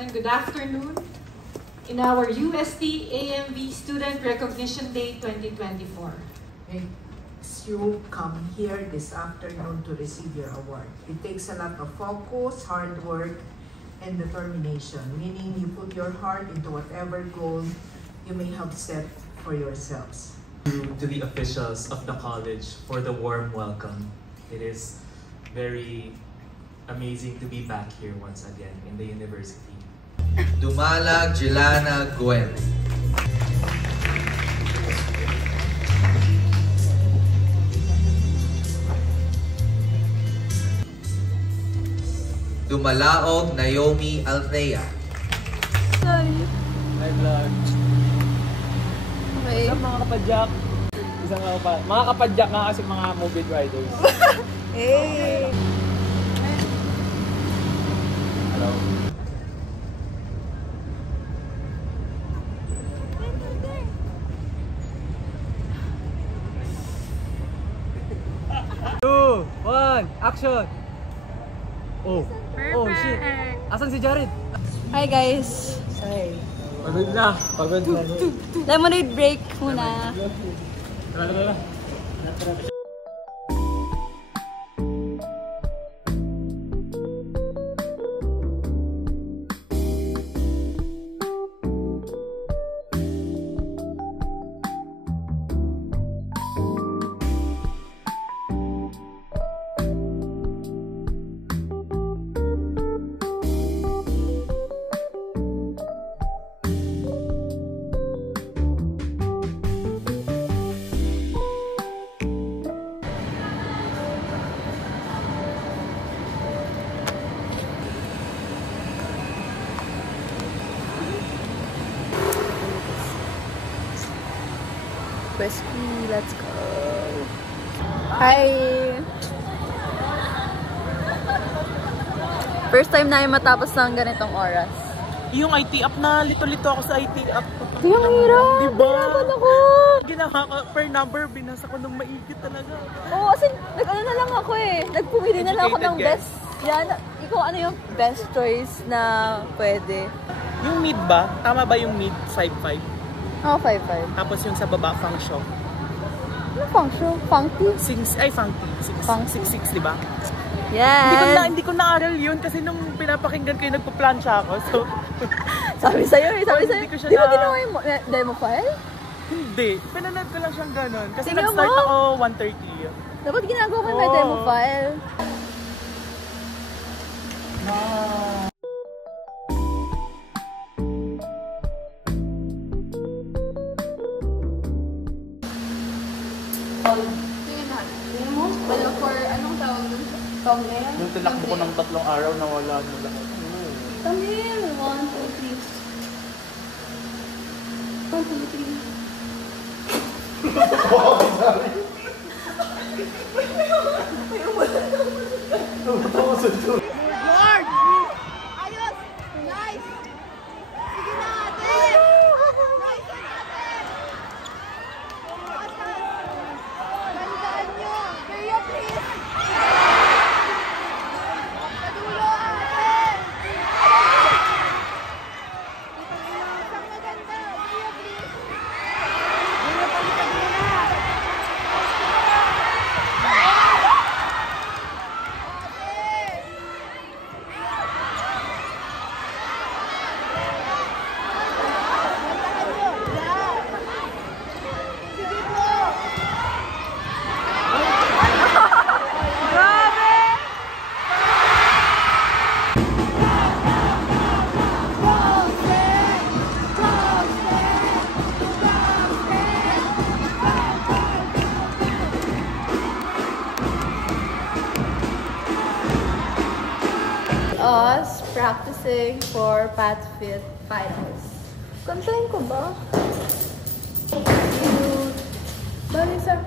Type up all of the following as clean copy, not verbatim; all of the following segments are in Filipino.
gentlemen, good afternoon. In our UST AMV Student Recognition Day 2024. Makes you come here this afternoon to receive your award. It takes a lot of focus, hard work, and determination, meaning you put your heart into whatever goal you may have set for yourselves. To the officials of the college for the warm welcome. It is very amazing to be back here once again in the university. Dumalag Jelana Gwen. Dumalaog Naomi Althea. Sorry. Hi vlog. Okay. Isang mga kapadyak. Mga kapadyak nga kasi mga movie riders. Hey! Hello. Two, one, action! Oh. Perfect. Oh shit. Asan si Jared? Hi guys. Sorry. Pagod na. Pagod na. Lemonade break muna. Tara. Whiskey, let's go. Hi! First time na yung matapos ng ganitong oras. Yung IT up na, lito-lito ako sa IT up. Yung hirap! Diba? Hirapan ako! Ginawa ko per number, binasa ko ng maigit talaga. Oo, kasi nag-ano na lang ako eh. Nagpumili na lang ako ng Educated best. Yan, ikaw ano yung best choice na pwede? Yung mid ba? Tama ba yung mid 5-5? Ako 5-5. Tapos yung sa baba, function. Ano function? Funky? 6, ay funky. 6, di ba? Yes! Hindi ko na-aral yun kasi nung pinapakinggan ko yung nagpa-plancha ako. So, sabi sa'yo eh, sabi sa'yo. Hindi ko siya Di ba na- ginawa yung demo file? hindi. Pinanood ko lang siyang ganun. Kasi Tingnan nag-start mo. ako 1:30. Dapat ginagawa ko may Oo. demo file. Thumbnail? Yung tinakbo ko ng 3 araw, nawala mo lahat. Thumbnail! 1, 2, 3. 1, 2, 3. Ayos! Nice! Sige na ate! Nice na ate! Gandaan nyo! Kaya please! Padulo ate! Isang maganda! Kaya please! Kaya palitan mo na! Us practicing for PathFit finals. Kantahin ko ba? Bali sa...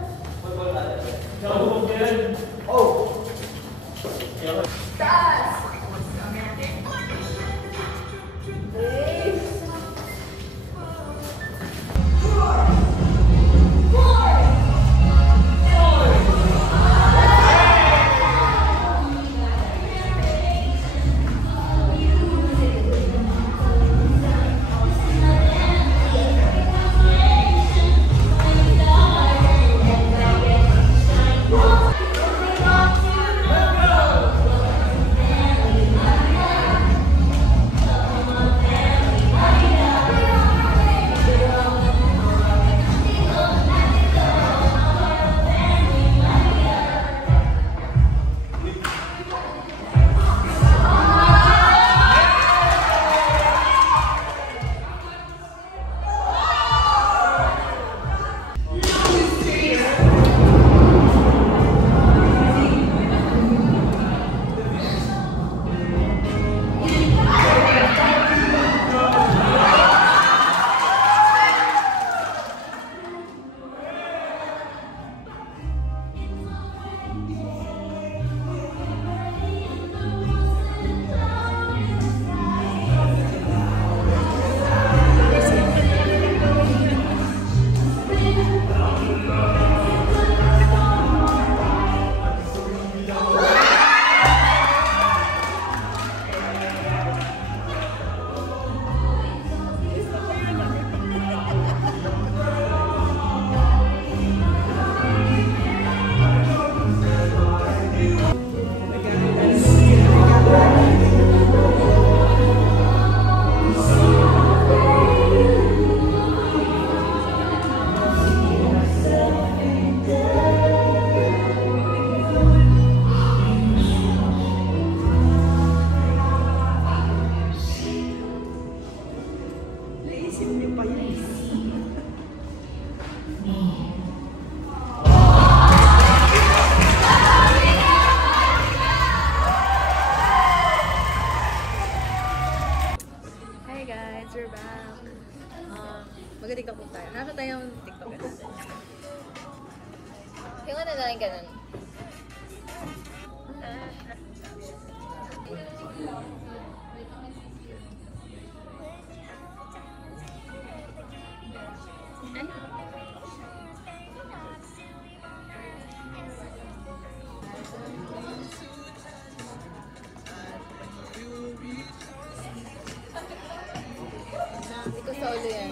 Taas! we're back. Mag-tiktok po tayo. Nasa tayong TikTok. Yung ano na lang ganun. Hindi ko solo yan.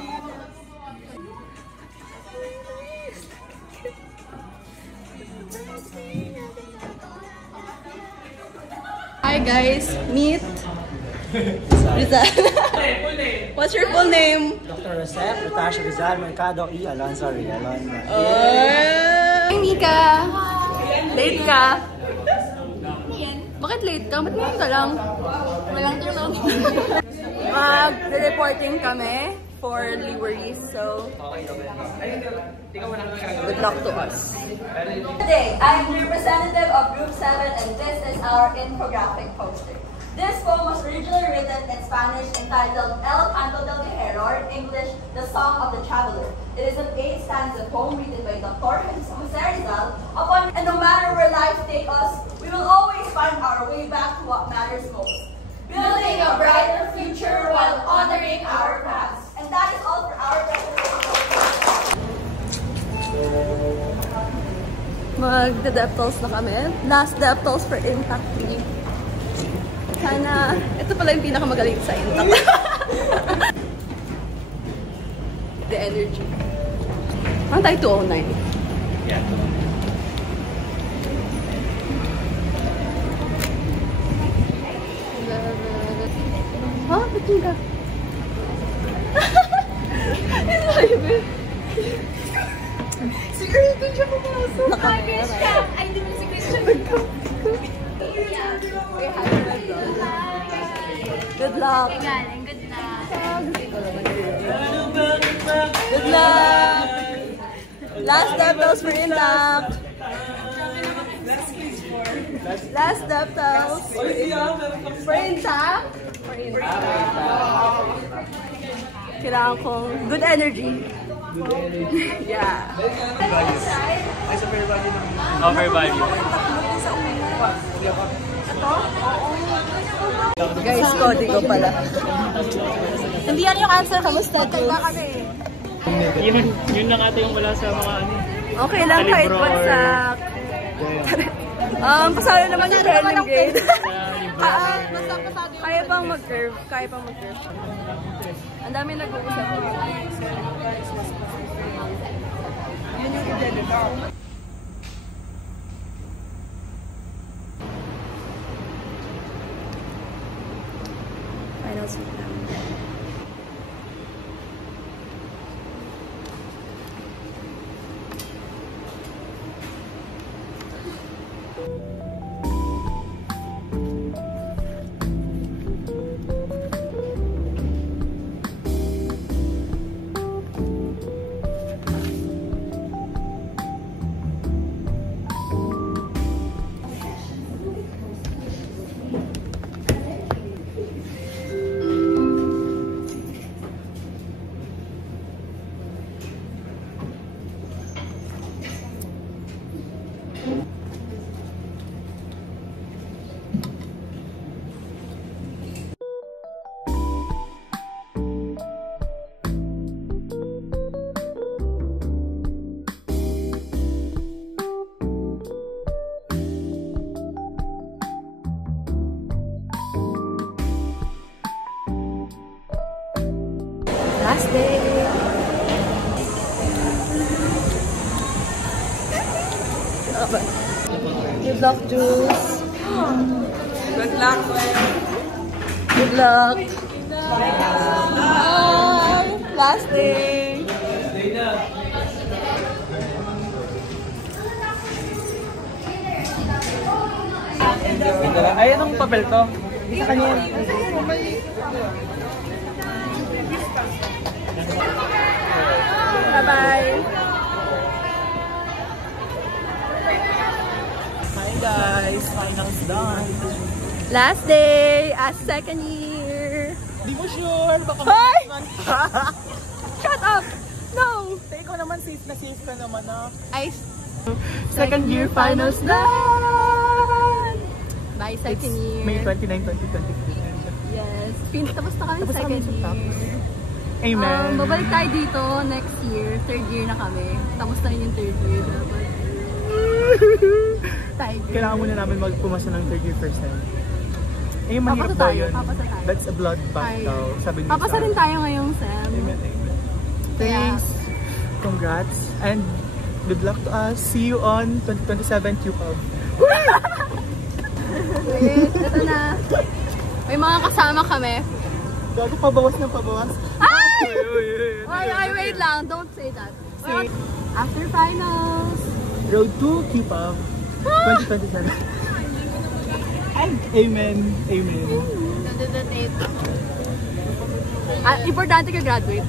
Hi guys, meet Rizal. What's your full name? Dr. Josep Natasha Rizal Mercado E. Alonso Rialon. Hi Mika! Late ka? Bakit late ka? Ba't ngayon ka lang? Walang tulog. Mag-reporting kami for Liweries, so good luck to us. Today, I'm the representative of Group 7 and this is our infographic poster. This poem was originally written in Spanish entitled El Canto del Viajero, or in English, The Song of the Traveler. It is an 8-stanza poem written by Dr. Jose Rizal. And no matter where life takes us, we will always find our way back to what matters most. Building a brighter future while honoring our past. And that is all for our presentation. Mag-DevTools na kami. Last DevTools for Impact 3. Sana, ito pala yung pinakamagaling sa Impact. The energy. Ano tayo? 209? Yeah. Ha? Ba't yun ka? Si Irvin siya pumasok. Naka-Christian. Ay, hindi mo si Christian. Good luck. Good luck. Good luck. Last DevTools for Impact. Last DevTools for Impact. For Impact. Kailangan kong good energy. Yeah. Ay, sa fair value ng... Oh, fair value. Guys, coding ko pala. Hindi yan yung answer. Kamusta? Yun lang ata yung wala sa mga ano. Okay lang Sa kahit libro bagsak. Pasalo naman yung training grade. Kaya pang mag-curve. Kaya pang mag-curve. Ang dami nag-uusap. Yun yung i-deliver. Final sweep namin. Last day. Good luck, Jules. Good luck. Good luck. Last day. Ay, anong papel to? Isa kanya yan. Bye-bye. Hi guys, finals done. Last day as second year. Di mo sure, baka Hoy! man. Shut up! No! Ikaw naman, safe na safe ka naman ah. Second year finals na! Bye, second year. May 29, 2023. Yes. Tapos na kami Tapos na second kami sa year. tapos. Amen. Babalik tayo dito next year. Third year na kami. Tapos na rin yung third year. Dapat. Kailangan muna namin magpumasa ng third year first time. Eh, mahirap daw yun. Papasa tayo. That's a bloodbath daw. Sabi ni Papasa rin tayo ngayong Sam. Amen, amen. Thanks. Congrats. And good luck to us. See you on 2027 QPub. Wait, ito na. May mga kasama kami. Gago, pabawas ng pabawas. Ay, wait lang. Don't say that. After finals. Road to QPub 2027. Amen. Amen. Importante ka graduate.